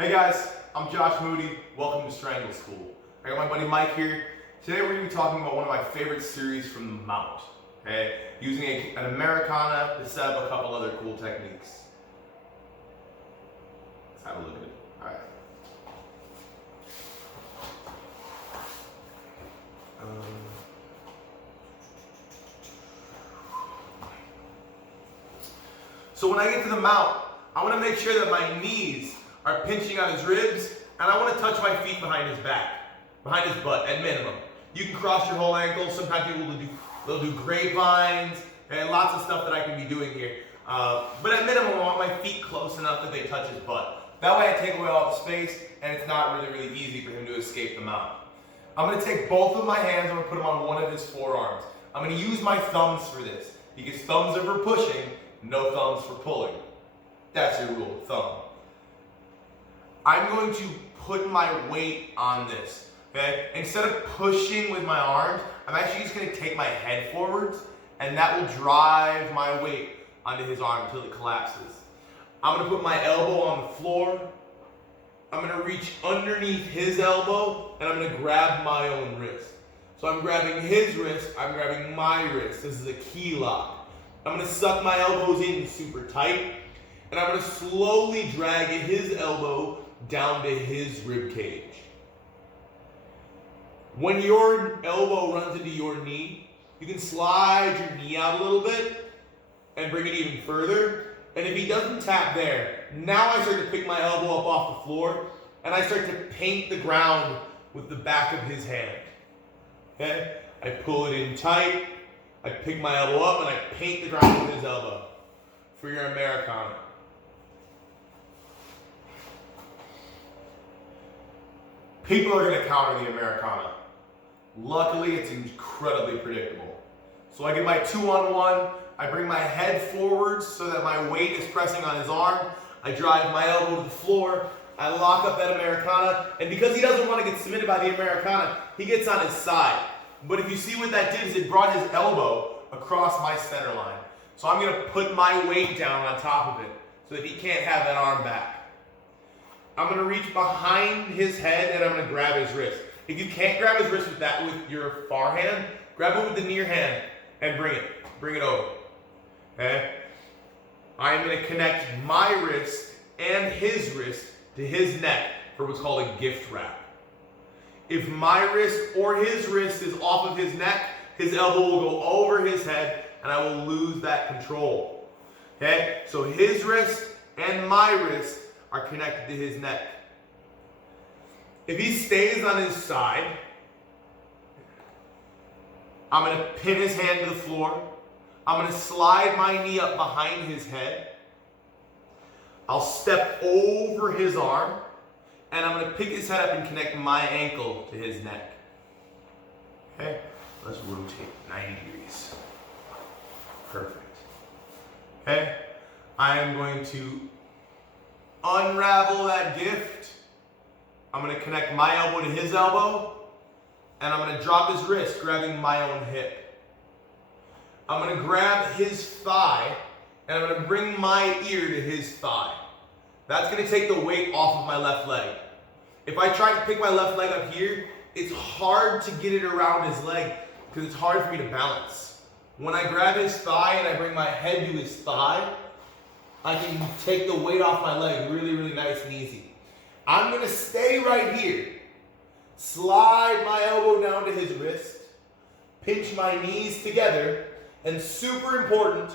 Hey guys, I'm Josh Moody. Welcome to Strangle School. I got my buddy Mike here. Today we're going to be talking about one of my favorite series from the mount. Okay, using an Americana to set up a couple other cool techniques. Let's have a look at it. All right. So when I get to the mount, I want to make sure that my knees are pinching on his ribs, and I want to touch my feet behind his back, behind his butt at minimum. You can cross your whole ankle. Sometimes people they'll do grapevines and lots of stuff that I can be doing here. But at minimum, I want my feet close enough that they touch his butt. That way I take away all the space, and it's not really easy for him to escape the mount. I'm going to take both of my hands, I'm going to put them on one of his forearms. I'm going to use my thumbs for this, because thumbs are for pushing, no thumbs for pulling. That's your rule, thumb. I'm going to put my weight on this, okay? Instead of pushing with my arms, I'm actually just going to take my head forwards, and that will drive my weight onto his arm until it collapses. I'm going to put my elbow on the floor. I'm going to reach underneath his elbow, and I'm going to grab my own wrist. So I'm grabbing his wrist, I'm grabbing my wrist. This is a key lock. I'm going to suck my elbows in super tight, and I'm going to slowly drag his elbow down to his rib cage. When your elbow runs into your knee, you can slide your knee out a little bit and bring it even further. And if he doesn't tap there, now I start to pick my elbow up off the floor and I start to paint the ground with the back of his hand. Okay? I pull it in tight, I pick my elbow up and I paint the ground with his elbow for your Americana. People are going to counter the Americana. Luckily, it's incredibly predictable. So I get my 2-on-1, I bring my head forwards so that my weight is pressing on his arm, I drive my elbow to the floor, I lock up that Americana, and because he doesn't want to get submitted by the Americana, he gets on his side. But if you see what that did is it brought his elbow across my center line. So I'm going to put my weight down on top of it so that he can't have that arm back. I'm going to reach behind his head and I'm going to grab his wrist. If you can't grab his wrist with your far hand, grab it with the near hand and bring it over. Okay? I am going to connect my wrist and his wrist to his neck for what's called a gift wrap. If my wrist or his wrist is off of his neck, his elbow will go over his head and I will lose that control. Okay? So his wrist and my wrist are connected to his neck. If he stays on his side, I'm going to pin his hand to the floor. I'm going to slide my knee up behind his head. I'll step over his arm, and I'm going to pick his head up and connect my ankle to his neck. Okay, let's rotate 90 degrees. Perfect. Okay, I am going to unravel that gift. I'm going to connect my elbow to his elbow, and I'm going to drop his wrist, grabbing my own hip. I'm going to grab his thigh, and I'm going to bring my ear to his thigh. That's going to take the weight off of my left leg. If I try to pick my left leg up here, it's hard to get it around his leg because it's hard for me to balance. When I grab his thigh and I bring my head to his thigh, I can take the weight off my leg really nice and easy. I'm going to stay right here. Slide my elbow down to his wrist. Pinch my knees together. And super important,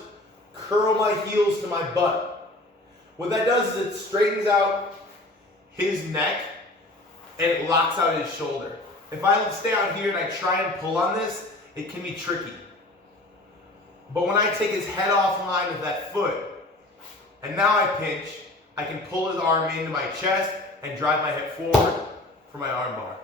curl my heels to my butt. What that does is it straightens out his neck and it locks out his shoulder. If I stay out here and I try and pull on this, it can be tricky. But when I take his head offline with that foot, and now I pinch, I can pull his arm into my chest and drive my hip forward for my armbar.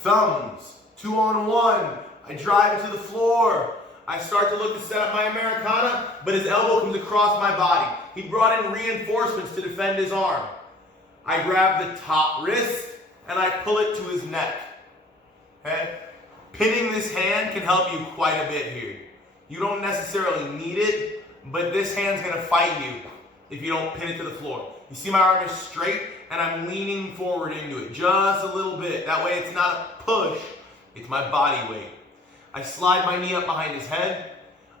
Thumbs, 2-on-1. I drive him to the floor. I start to look to set up my Americana, but his elbow comes across my body. He brought in reinforcements to defend his arm. I grab the top wrist and I pull it to his neck. Okay? Pinning this hand can help you quite a bit here. You don't necessarily need it, but this hand's gonna fight you if you don't pin it to the floor. You see my arm is straight and I'm leaning forward into it just a little bit. That way it's not a push, it's my body weight. I slide my knee up behind his head.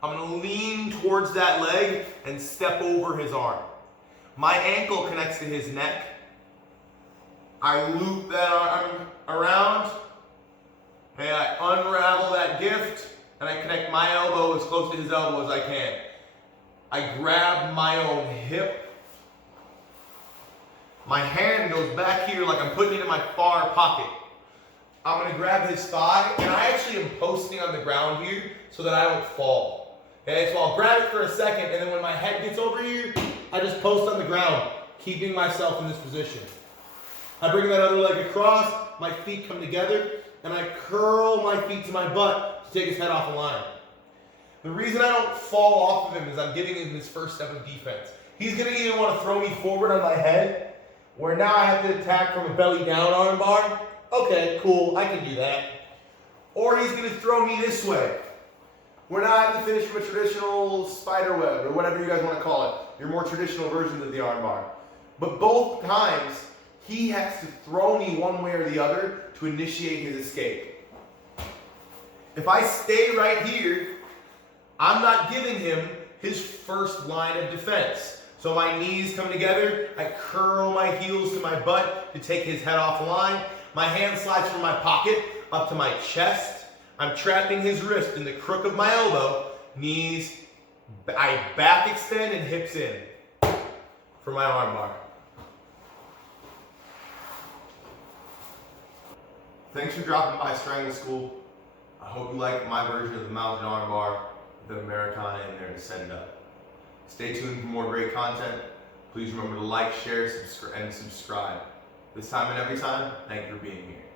I'm gonna lean towards that leg and step over his arm. My ankle connects to his neck. I loop that arm around and I unravel that gift and I connect my elbow as close to his elbow as I can. I grab my own hip. My hand goes back here like I'm putting it in my far pocket. I'm gonna grab his thigh, and I actually am posting on the ground here so that I don't fall. Okay, so I'll grab it for a second, and then when my head gets over here, I just post on the ground, keeping myself in this position. I bring that other leg across, my feet come together, and I curl my feet to my butt to take his head off the line. The reason I don't fall off of him is I'm giving him his first step of defense. He's gonna either want to throw me forward on my head, where now I have to attack from a belly down armbar. Okay, cool, I can do that. Or he's gonna throw me this way, where now I have to finish from a traditional spider web, or whatever you guys want to call it, your more traditional versions of the armbar. But both times, he has to throw me one way or the other to initiate his escape. If I stay right here, I'm not giving him his first line of defense. So my knees come together, I curl my heels to my butt to take his head off the line. My hand slides from my pocket up to my chest. I'm trapping his wrist in the crook of my elbow, knees, I back extend and hips in for my armbar. Thanks for dropping by Strangling School. I hope you like my version of the mounted armbar, the Americana in there to set it up. Stay tuned for more great content. Please remember to like, share, and subscribe. This time and every time, thank you for being here.